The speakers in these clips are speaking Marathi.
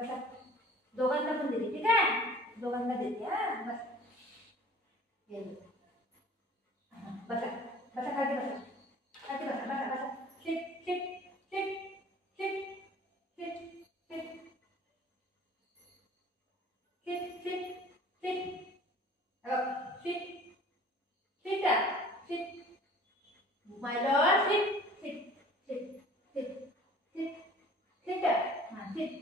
बसा. दोघांना पण देते, ठीक आहे? दोघांना देते. हा बस. बसा बसा खाली बसा. खाली बसा बसा बसा. Shit shit shit shit shit shit shit shit shit. Shit shit shit. My lord, sit, sit, sit, sit, sit, sit, sit,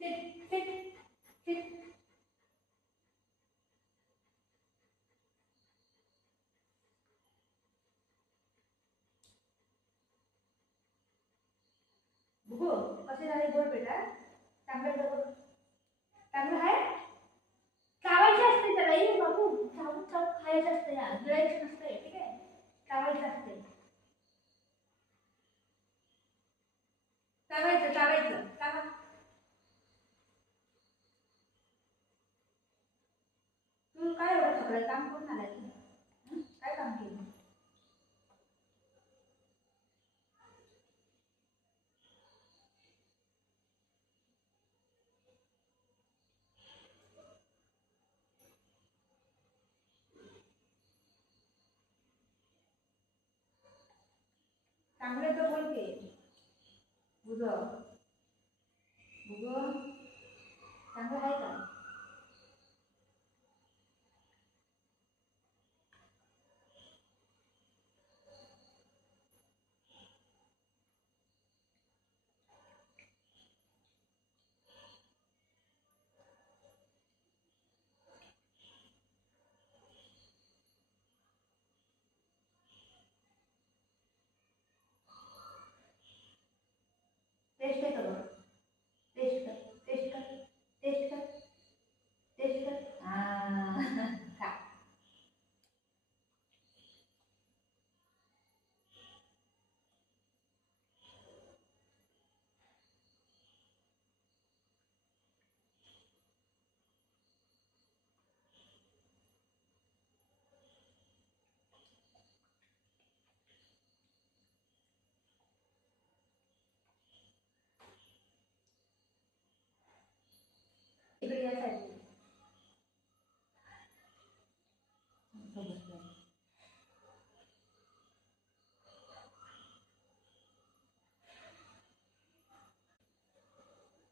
sit, sit, sit. Buggu, कसे झाले बोल बेटा? चांगलं चांगलं आहे? चावायचं असते त्याला बाबू. चावून चावून खायचं असते यार, गिळायचं नसते, ठीक आहे? चावायचं असते. चावायचं चावायचं चावा. तू काय एवढं सगळं काम करून आलाय तू? काय काम केलं? चांगलं तर बोल की. बुग बुग चांगलं आहे का? टेस्ट कर, टेस्ट कर, टेस्ट कर, टेस्ट कर, टेस्ट कर. खा. इकडे या साईडला.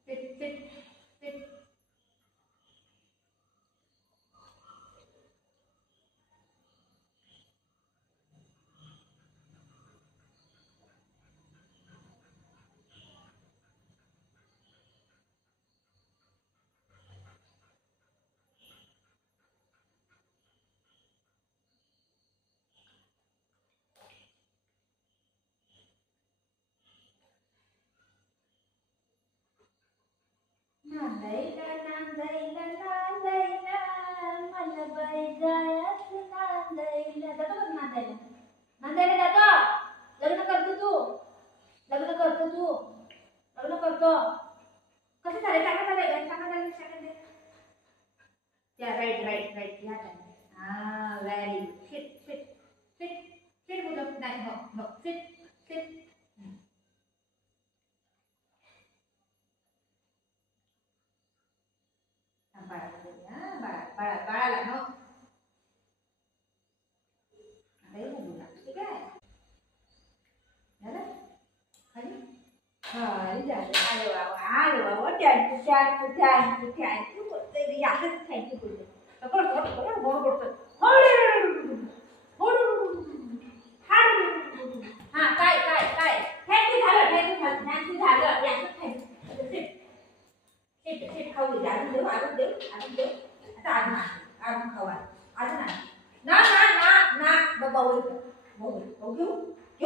Sit, sit, sit. नांदायला नांदायला नांदायला मला बाई जायचं नांदायला. जातो बघ नांदायला. नांदायला जातो. लग्न करतो तू. लग्न करतो तू. लग्न करतो. कसं झालं? चांगलं झालंय. चांगलं झालं. सेकंड या राईट राईट राईट या टाइम. हा very good. Shit shit shit shit बोलत नाही. हो हो शिट शिट. बाळाला नो. ठीक आहे. झालं खाली. खाली झालं. अरे बाबा अरे बाबा. थँक्यू थँक्यू थँक्यू थँक्यू बोलतोय. असंच थँक्यू बोलतोय. गोड बोलतोय. हा काय काय काय थँक्यू झालं. थँक्यू झालं. थँक्यू झालं. याचं थँक्यू. शिट शिट खाऊ दे. अजून देऊ अजून देऊ अजून देऊ. आता अजून खाऊ. अजून ना ना ना ना बाबा घेऊ घेऊ.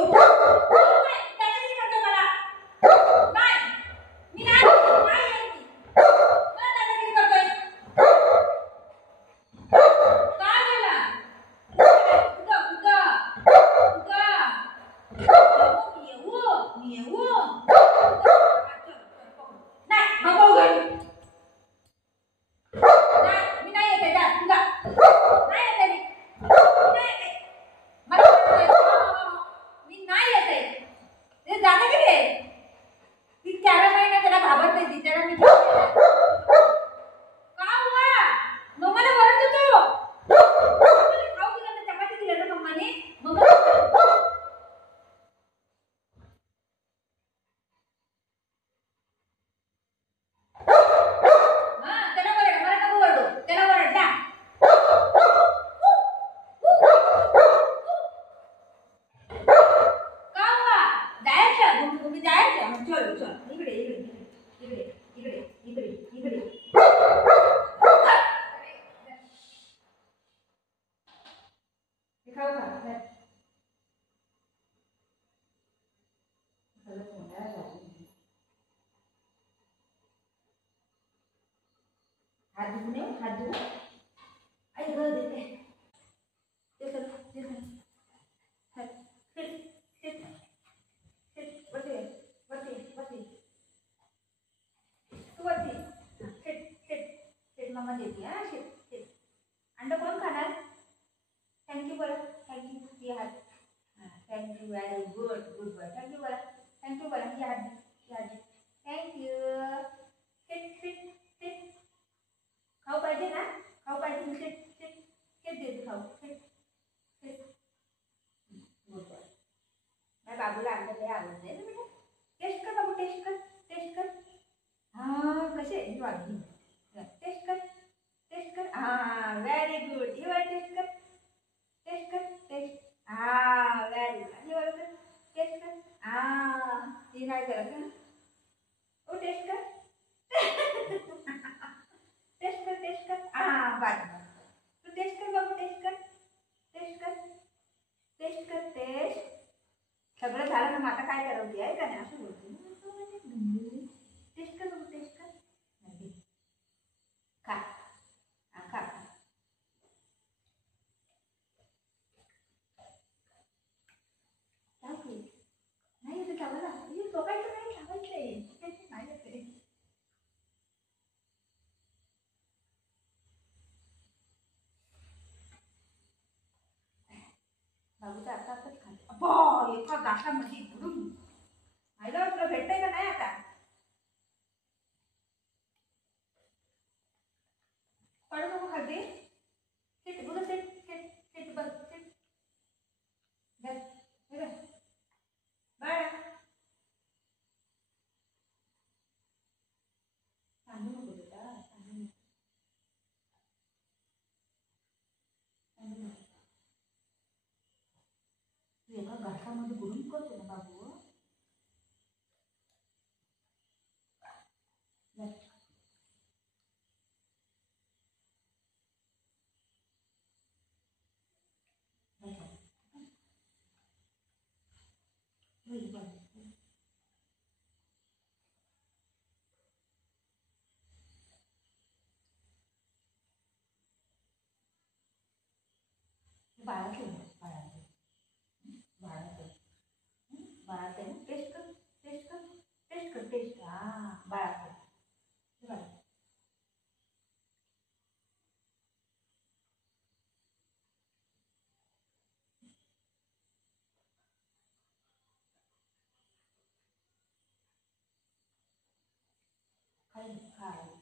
मी नाही हात धुवून येऊ, हात धुवू. आई ग देते. ते सर ते सर. वरती वरती वरती तू वरती. मम्मा देते. हा शेट. अंडा कोण खाणार? थँक्यू बरं. थँक्यू. ये हात. Thank you. Very good. Good boy. Thank you बरं. थँक्यू बरं. ये हात. थँक्यू. शेट. खाऊ पाहिजे ना? खाऊ पाहिजे. शेट देते खाऊ. शेट. Good boy. माझ्या बाबूला अंडा लय आवडते ना बेटा. टेस्ट कर बाबू. टेस्ट कर. हा कसे वागली. टेस्ट कर. हा व्हेरी गुड. ही वाला टेस्ट कर. हा व्हेरी गुड. ही वाला कर. टेस्ट कर. हा ती नाही करत ना. ओ टेस्ट कर. टेस्ट कर. हा बाय. तू टेस्ट कर बाबू. टेस्ट. सगळं झालं ना मग आता काय करावं आहे का नाही असं बोलते. टेस्ट कर बाबू. खा. खा. नाही येते चावायला. टोकायचं नाही. चावायचंय. बाबूचा आताच खाते. अप्पा एका घासामध्ये बुडून. माहिला तुला भेटतंय का नाही आता? पडू नको खाते. बोला सेट बस. बाय. सांगू नको बेटा. सांगू नको. तू एका घासामध्ये बुडून करतो ना बाबू. बाळाचं टेस्ट कर. हा बाळाचं. खाई.